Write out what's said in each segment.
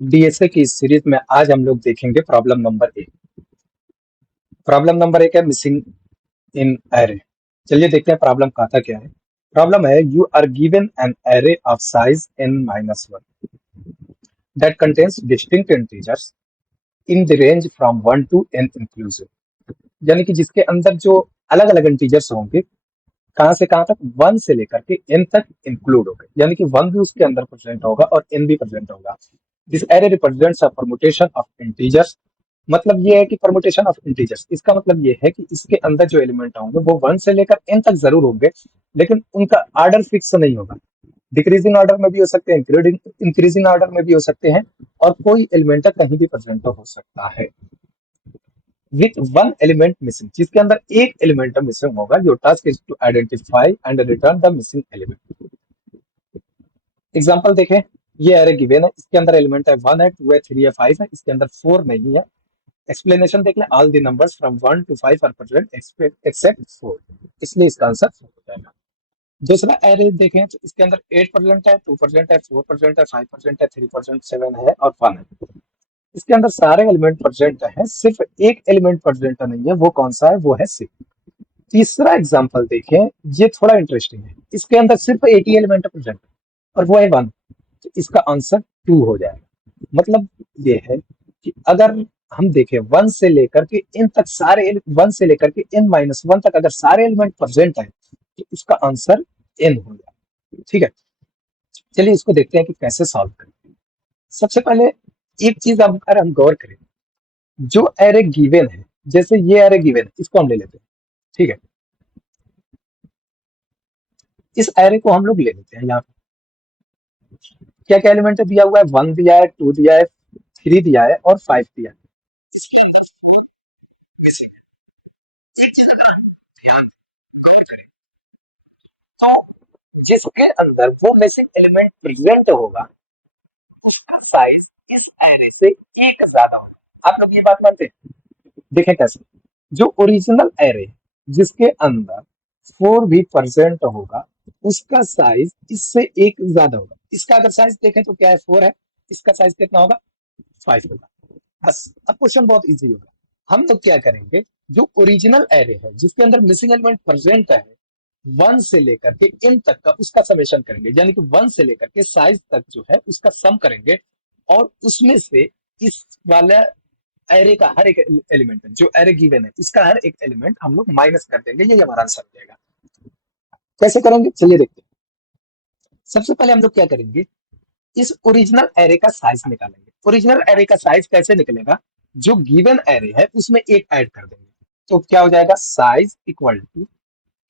DSA की इस series में आज हम लोग देखेंगे प्रॉब्लम नंबर 1। प्रॉब्लम नंबर 1 है मिसिंग इन एरे। चलिए देखते हैं प्रॉब्लम कहता क्या है। प्रॉब्लम है you are given an array of size n-1 that contains distinct integers in the range from 1 to n inclusive, यानी कि जिसके अंदर जो अलग अलग इंटीजर्स होंगे कहाँ से कहाँ तक, 1 से लेकर के n तक इंक्लूड होगा, यानी कि 1 भी उसके अंदर प्रेजेंट होगा और n भी प्रेजेंट होगा। This array represents a permutation of integers. मतलब ये है कि परमुटेशन ऑफ इंटीजर्स, इसका मतलब ये है कि इसके अंदर जो एलिमेंट होंगे वो 1 से लेकर n तक जरूर होंगे, लेकिन उनका ऑर्डर फिक्स नहीं होगा। डिक्रीजिंग ऑर्डर में भी हो सकते हैं, इंक्रीजिंग ऑर्डर में भी हो सकते हैं, और कोई एलिमेंट कहीं भी प्रेजेंट हो सकता है। विथ वन एलिमेंट मिसिंग, जिसके अंदर एक एलिमेंट मिसिंग होगा, your task is to identify and return the missing element. Example देखें, ये एरे गिवन है, इसके अंदर एलिमेंट है 1 है, 2 है, 3 है, 5 है, इसके अंदर 4 नहीं है। एक्सप्लेनेशन देख लें, all the numbers from 1 to 5 are present except 4, इसलिए इसका आंसर 4 हो जाएगा। दूसरा एरे देखें तो इसके अंदर 8% है, 2% है, 4% है, 5% है, 3%, 7 है और 1 है। इसके अंदर सारे एलिमेंट प्रेजेंट है, सिर्फ एक एलिमेंट प्रेजेंट नहीं है, वो कौन सा है, वो है 6। तीसरा एग्जांपल देखें, ये थोड़ा इंटरेस्टिंग है, इसके अंदर सिर्फ 80 एलिमेंट प्रेजेंट है और वो है 1, तो इसका आंसर 2 हो जाएगा। मतलब ये है कि अगर हम देखें 1 से लेकर के इन तक सारे 1 से लेकर के n-1 तक अगर सारे एलिमेंट प्रेजेंट है तो इसका आंसर n हो जाएगा। ठीक है, चलिए इसको देखते हैं कि कैसे सॉल्व करें। सबसे पहले एक चीज अगर हम गौर करें, जो एरे गिवन है, जैसे ये एरे गिवन है, इसको हम ले लेते हैं। ठीक है, इस एरे को हम लोग ले लेते हैं। यहाँ क्या क्या एलिमेंट दिया हुआ है, 1 दिया है, 2 दिया है, 3 दिया है और 5 दिया है। तो जिसके अंदर वो मिसिंग एलिमेंट प्रेजेंट होगा उसका साइज इस एरे से एक ज्यादा होगा। आप लोग ये बात मानते हैं? देखें कैसे, जो ओरिजिनल एरे जिसके अंदर 4 भी प्रेजेंट होगा उसका साइज इससे एक ज्यादा होगा। इसका अगर साइज देखें तो क्या है, 4 है, इसका साइज कितना होगा, 5 होगा। बस अब क्वेश्चन बहुत इजी होगा। हम लोग क्या करेंगे, जो ओरिजिनल एरे है जिसके अंदर मिसिंग एलिमेंट प्रेजेंट है 1 से लेकर के इन तक का उसका समेशन करेंगे, यानी कि 1 से लेकर के साइज तक जो है उसका सम करेंगे, और उसमें से इस वाला एरे का हर एक एलिमेंट है, जो एरे गिवन है इसका हर एक एलिमेंट हम लोग माइनस कर देंगे, ये हमारा आंसर हो जाएगा। कैसे करेंगे चलिए देखते हैं। सबसे पहले हम लोग क्या करेंगे, इस ओरिजिनल एरे का साइज निकालेंगे। ओरिजिनल एरे का साइज कैसे निकलेगा, जो गिवन एरे है उसमें एक ऐड कर देंगे, तो क्या हो जाएगा, साइज इक्वल टू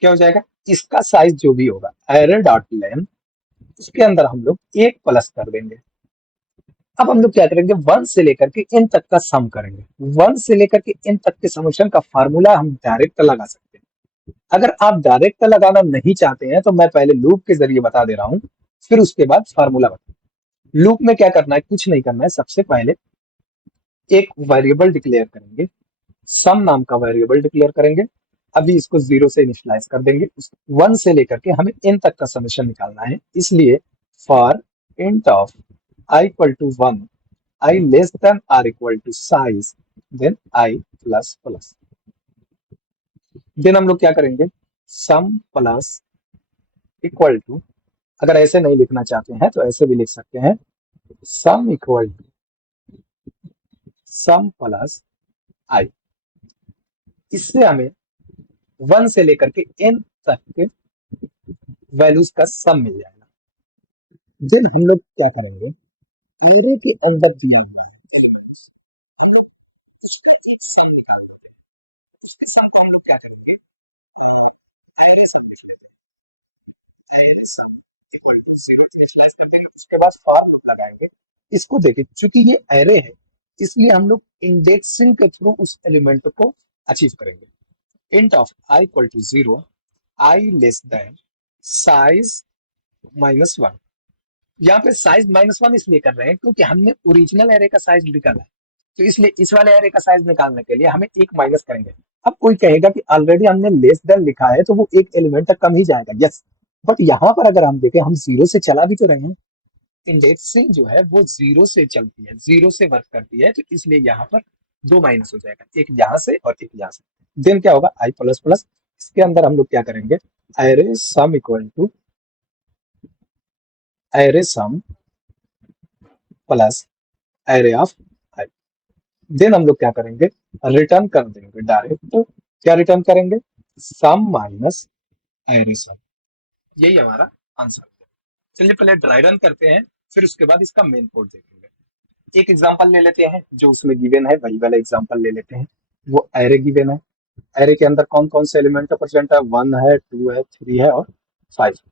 क्या हो जाएगा, इसका साइज जो भी होगा एरे डॉट लेंथ, उसके अंदर हम लोग एक प्लस कर देंगे। अब हम लोग क्या करेंगे, 1 से लेकर के इन तक का सम करेंगे। 1 से लेकर के इन तक के समेशन का फार्मूला हम डायरेक्ट लगा सकते हैं। अगर आप डायरेक्ट लगाना नहीं चाहते हैं तो मैं पहले लूप के जरिए बता दे रहा हूं, फिर उसके बाद फार्मूला बता। लूप में क्या करना है, कुछ नहीं करना है, सबसे पहले एक वेरिएबल डिक्लेयर करेंगे, सम नाम का वेरिएबल डिक्लेयर करेंगे। अभी इसको 0 से इनिशियलाइज कर देंगे, 1 से लेकर के हमें इन तक का समेशन निकालना है, इसलिए for int of i equal to 1, i less than or equal to size, then i plus plus. Then हम लोग क्या करेंगे, सम प्लस इक्वल टू, अगर ऐसे नहीं लिखना चाहते हैं तो ऐसे भी लिख सकते हैं, sum equal to sum plus i. इससे हमें 1 से लेकर के n तक के वैल्यूज का सम मिल जाएगा। देन हम लोग क्या करेंगे, एरे के अंदर दिया हुआ है उसके सम को हम लोग क्या करेंगे, एरे सम लिख लेते हैं। Array sum equal to 0 initialize कर देंगे, उसके बाद फॉर लूप लगाएंगे। इसको देखिए, चूंकि ये एरे है इसलिए हम लोग इंडेक्सिंग के थ्रू उस एलिमेंट को अचीव करेंगे। Int of i equal to 0, i less than size -1। यहाँ पे साइज -1 इसलिए कर रहे हैं क्योंकि हमने ओरिजिनल एरे का साइज निकाला है, तो इसलिए इस वाले एरे का साइज निकालने के लिए हमें एक माइनस करेंगे। अब कोई कहेगा कि ऑलरेडी हमने लेस देन लिखा है तो वो एक एलिमेंट तक कम ही जाएगा, यस, बट यहाँ पर अगर हम देखें हम 0 से चला भी तो रहे हैं, इंडेक्सिंग जो है वो जीरो से चलती है, जीरो से वर्क करती है, तो इसलिए यहाँ पर दो माइनस हो जाएगा, एक यहाँ से और एक यहाँ से। देन क्या होगा, आई प्लस प्लस, इसके अंदर हम लोग क्या करेंगे, array sum equal to array sum plus array of i. Then हम लोग क्या करेंगे, रिटर्न कर देंगे डायरेक्ट, तो क्या रिटर्न करेंगे, सम माइनस एरे सम। यही हमारा आंसर है। चलिए पहले ड्राई रन करते हैं, फिर उसके बाद इसका मेन कोड देखेंगे। एक एग्जांपल ले लेते हैं, जो उसमें गिवन है वही वाला एग्जांपल ले लेते हैं। वो एरे गिवन है, एरे के अंदर कौन कौन से एलिमेंट है प्रेजेंट है, 1 है, 2 है, 3 है और 5।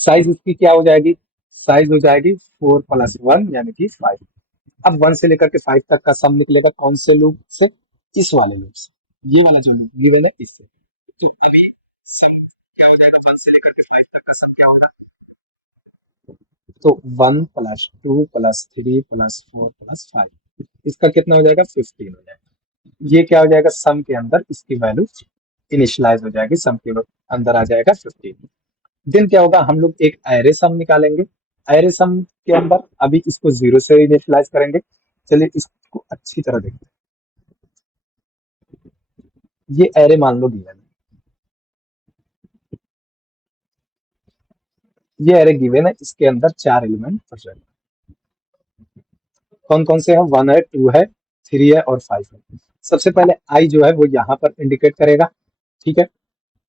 साइज इसकी क्या हो जाएगी, साइज हो जाएगी 4 प्लस 1 यानी कि 5। अब 1 से लेकर के 5 तक का सम निकलेगा कौन से लूप से, इस वाले लूप से, ये वाला जो लूप गिवन है इससे। तो अभी सम क्या हो जाएगा, 1 से लेकर के 5 तक का सम क्या होगा, तो 1 प्लस 2 प्लस 3 प्लस 4 प्लस 5, इसका कितना हो जाएगा, 15 हो जाएगा। ये क्या हो जाएगा, सम के अंदर इसकी वैल्यू इनिशियलाइज हो जाएगी, सम के अंदर आ जाएगा 15। देन क्या होगा, हम लोग एक एरे सम निकालेंगे, एरे सम के अंदर अभी इसको जीरो से इनिशियलाइज करेंगे। चलिए इसको अच्छी तरह देखते हैं, ये एरे मान लो गिवन है, ये एरे गिवन है, इसके अंदर 4 एलिमेंट प्रेजेंट, कौन कौन से हैं, 1 है, 2 है, 3 है और 5 है। सबसे पहले आई जो है वो यहाँ पर इंडिकेट करेगा, ठीक है।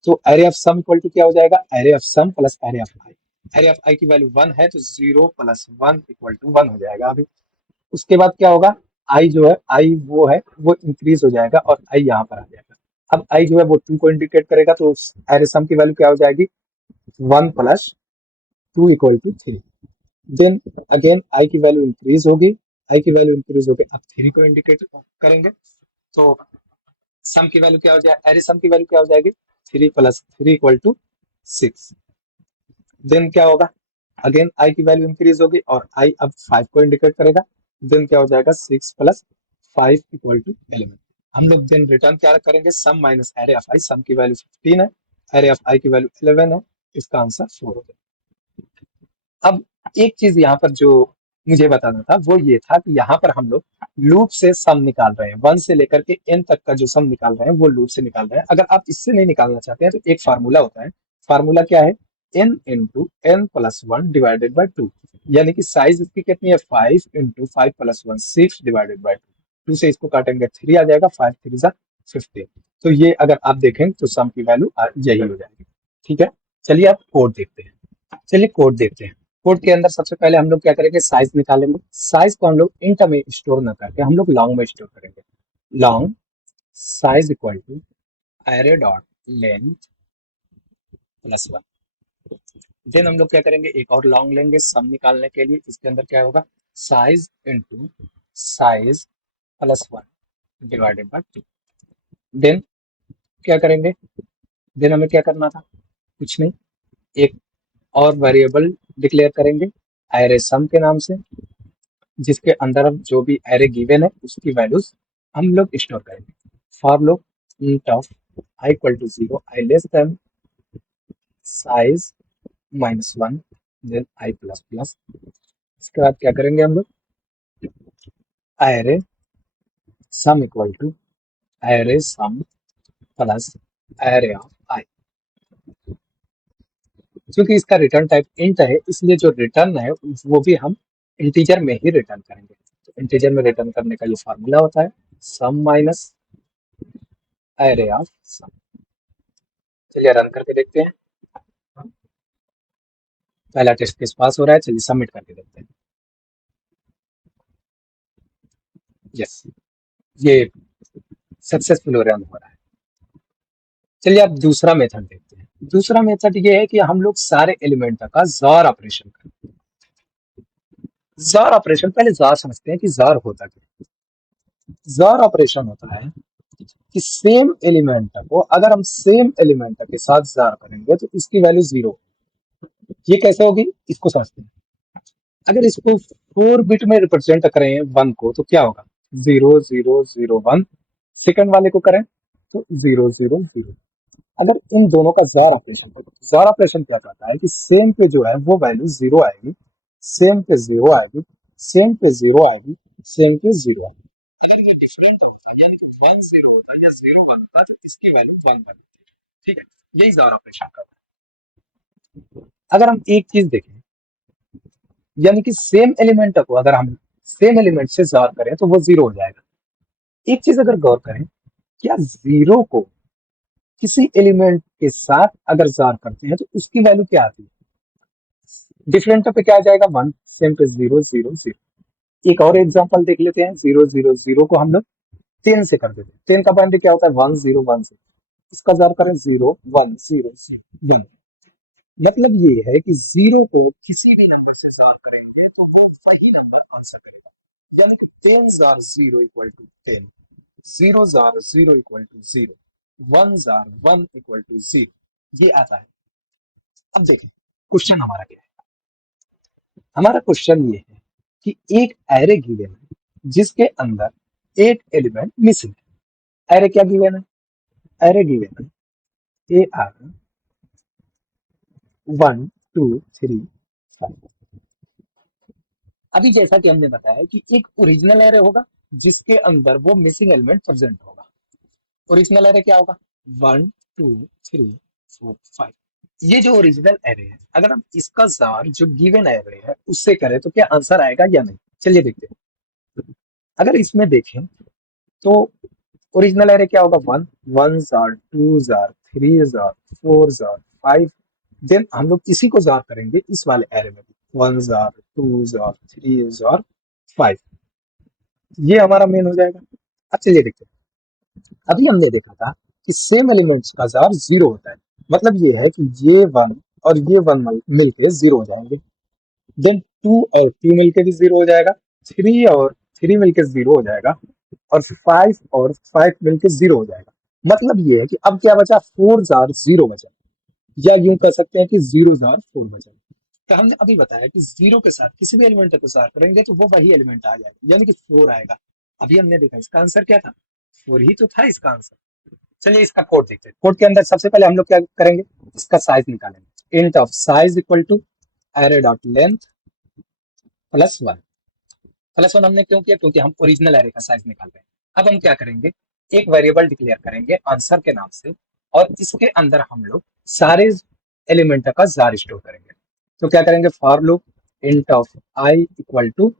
तो array of sum equal to क्या हो जाएगा, array of sum plus array of i. Array of i की वैल्यू 1 है, तो 0 प्लस 1 इक्वल टू 1 हो जाएगा अभी। उसके बाद क्या होगा, आई जो है, आई वो है वो इंक्रीज हो जाएगा और आई यहाँ पर आ जाएगा। अब आई जो है वो 2 को इंडिकेट करेगा, तो एरे सम की वैल्यू क्या हो जाएगी, 1 plus 2 equal to 3। Then again i की वैल्यू इंक्रीज होगी, आई की वैल्यू इंक्रीज होगी, अब 3 को इंडिकेट करेंगे, तो सम की वैल्यू क्या हो जाएगी, एरे सम की वैल्यू क्या हो जाएगी, 3 प्लस 3 इक्वल टू 6। देन क्या होगा, अगेन आई की वैल्यू इंक्रीज होगी और आई अब 5 को इंडिकेट करेगा। देन क्या हो जाएगा, 6 प्लस 5 इक्वल टू 11। हम लोग देन रिटर्न क्या करेंगे, सम माइनस एरे ऑफ आई, सम की वैल्यू 15 है, एरे ऑफ आई की वैल्यू 11 है, इसका आंसर 4 हो जाएगा। अब एक चीज यहाँ पर जो मुझे बताना था वो ये था कि यहाँ पर हम लोग लूप से सम निकाल रहे हैं, 1 से लेकर के n तक का जो सम निकाल रहे हैं वो लूप से निकाल रहे हैं। अगर आप इससे नहीं निकालना चाहते हैं तो एक फार्मूला होता है, फार्मूला क्या है, n into n plus one divided by two, यानी कि साइज इसकी कितनी है, 5 into 5 plus one, 6 divided by two से इसको काटेंगे 3 आ जाएगा, 5 3 जा 15। तो ये अगर आप देखें तो सम की वैल्यू यही हो जाएगी, ठीक है। चलिए आप कोड देखते हैं, चलिए कोड देखते हैं। कोड के अंदर सबसे पहले हम लोग क्या करेंगे, साइज निकालेंगे। साइज को हम लोग इंट में स्टोर ना करके हम लोग लॉन्ग में स्टोर करेंगे। Long size equal to array dot length plus 1। Then हम लोग क्या करेंगे, एक और लॉन्ग लेंगे सम निकालने के लिए, इसके अंदर क्या होगा, size into size plus 1 divided by 2। Then क्या करेंगे, देन हमें क्या करना था, कुछ नहीं, एक और वेरिएबल डिक्लेयर करेंगे एरे सम के नाम से, जिसके अंदर अब जो भी एरे गिवन है उसकी वैल्यूज हम लोग स्टोर करेंगे। For loop int of i equal to 0, i less than size minus 1, then i plus plus. इसके बाद क्या करेंगे हम लोग, array sum equal to array sum plus array of i. क्योंकि इसका रिटर्न टाइप इंट है, इसलिए जो रिटर्न है वो भी हम इंटीजर में ही रिटर्न करेंगे। तो इंटीजर में रिटर्न करने का ये फार्मूला होता है, सम माइनस एरे ऑफ सम। चलिए रन करके देखते हैं, पहला टेस्ट केस पास हो रहा है, चलिए सबमिट करके देखते हैं। यस, ये सक्सेसफुल रन हो रहा है। चलिए अब दूसरा मेथड देखते हैं। दूसरा मेथड ये है कि हम लोग सारे एलिमेंट का जार ऑपरेशन करते हैं। जार ऑपरेशन, पहले जार समझते हैं कि जार होता क्या है। जार ऑपरेशन होता है कि सेम एलिमेंट को अगर हम सेम एलिमेंट के साथ जार करेंगे तो इसकी वैल्यू 0। ये कैसे होगी, इसको समझते हैं। अगर इसको 4 बिट में रिप्रेजेंट करें 1 को तो क्या होगा, 0 0 0 1। सेकंड वाले को करें तो 0 0 0। अगर इन दोनों का जार ऑपरेशन हो तो जार ऑपरेशन क्या कहता है कि सेम पे जो है वो वैल्यू 0 आएगी, सेम पे जीरो आएगी, सेम पे जीरो आएगी, सेम पे जीरो आएगी। अगर ये डिफरेंट होता यानी कि 1 0 होता या 0 1 होता तो इसकी वैल्यू 1 बनती। ठीक है, यही जार ऑपरेशन का। अगर हम एक चीज देखें, यानी कि सेम एलिमेंट को अगर हम सेम एलिमेंट से जार करें तो वो जीरो हो जाएगा। एक चीज अगर गौर करें, क्या जीरो को किसी एलिमेंट के साथ अगर जार करते हैं तो उसकी वैल्यू क्या आती है? डिफरेंट पे क्या आ जाएगा? 1, सेम पे 0 0 0। एक और एग्जांपल देख लेते हैं। 0 0 0 को हम लोग 10 से कर देते हैं। 10 का पॉइंट क्या होता है? 1 0 1 0। इसका जार करें 0 1 0 0 1। मतलब ये है कि जीरो को किसी भी नंबर से जार करेंगे तो वो वही नंबर आंसर करेगा। यानी कि 10 XOR 0 equal to 10, 0 XOR 0 equal to 0, 1 XOR 1 equal to 0। ये आता है। अब देखें क्वेश्चन हमारा क्या है। हमारा क्वेश्चन ये है कि एक एरे गिवन है जिसके अंदर एक एलिमेंट मिसिंग है। एरे क्या गिवन है? एरे गिवन है ए आर 1 2 3 5। अभी जैसा कि हमने बताया कि एक ओरिजिनल एरे होगा जिसके अंदर वो मिसिंग एलिमेंट प्रेजेंट होगा। ओरिजिनल एरे क्या होगा? 1 2 3 4 5। ये जो ओरिजिनल एरे है, अगर हम इसका जार जो गिवन एरे है उससे करें तो क्या आंसर आएगा या नहीं? चलिए देखते हैं। अगर इसमें देखें तो ओरिजिनल एरे क्या होगा? 1 1 XOR 2 XOR 3 XOR 4 XOR 5। Then हम लोग इसी को जार करेंगे इस वाले एरे में भी। 1 जार 2 जार 3 जार 5। ये हमारा मेन हो जाएगा। अब चलिए देखते हैं। अभी हमने देखा था कि सेम एलिमेंट्स का जार जीरो होता है। मतलब ये है कि ये वन और ये वन मिलके जीरो हो जाएंगे। देन टू और टू मिलके भी जीरो हो जाएगा, थ्री और थ्री मिलके जीरो हो जाएगा, और फाइव और फाइव मिलके जीरो हो जाएगा। मतलब ये है कि अब क्या बचा? फोर जार जीरो बचा, या यूं कह सकते हैं कि जीरो जार फोर बचा। तो हमने अभी बताया कि जीरो के साथ किसी भी एलिमेंट को सार करेंगे तो वो वही एलिमेंट आ जाएगा, यानी कि फोर आएगा। अभी हमने देखा इसका आंसर क्या था? फोर ही तो था इसका आंसर। चलिए इसका कोड देखते हैं। कोड के अंदर सबसे पहले हम लोग क्या करेंगे? इसका साइज निकालेंगे। Int of size equal to array dot length plus one. Plus one हमने क्यों किया? क्योंकि हम ओरिजिनल एरे का साइज निकाल रहे हैं। अब हम क्या करेंगे? एक वेरिएबल डिक्लेयर करेंगे आंसर के नाम से, और इसके अंदर हम लोग सारे एलिमेंट का जार स्टोर करेंगे। तो क्या करेंगे? For loop int of i equal to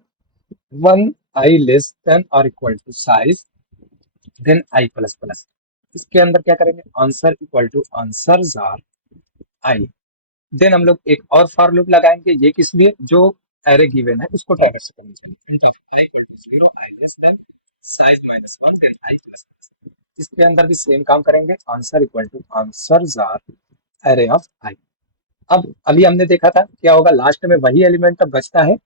one, i less than और equal to size, then i plus plus. इसके अंदर क्या करेंगे? Answer equal to answer xor i. Then हम लोग एक और फॉर लूप लगाएंगे। ये किस लिए? जो एरे गिवन है उसको ट्रैवर्स करना चाहिए। Int of i equal to 0, i less than size minus one, then i plus plus. इसके अंदर भी सेम काम करेंगे। Answer equal to answer xor array of i. अब अभी हमने देखा था क्या होगा? लास्ट में वही एलिमेंट बचता है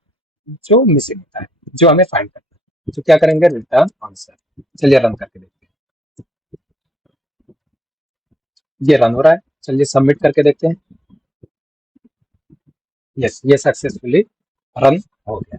जो मिसिंग होता है, जो हमें फाइंड करना है। तो क्या करेंगे? Return answer. चलिए रन करके देखते हैं। ये रन हो रहा है। चलिए सबमिट करके देखते हैं। यस, ये सक्सेसफुली रन हो गया।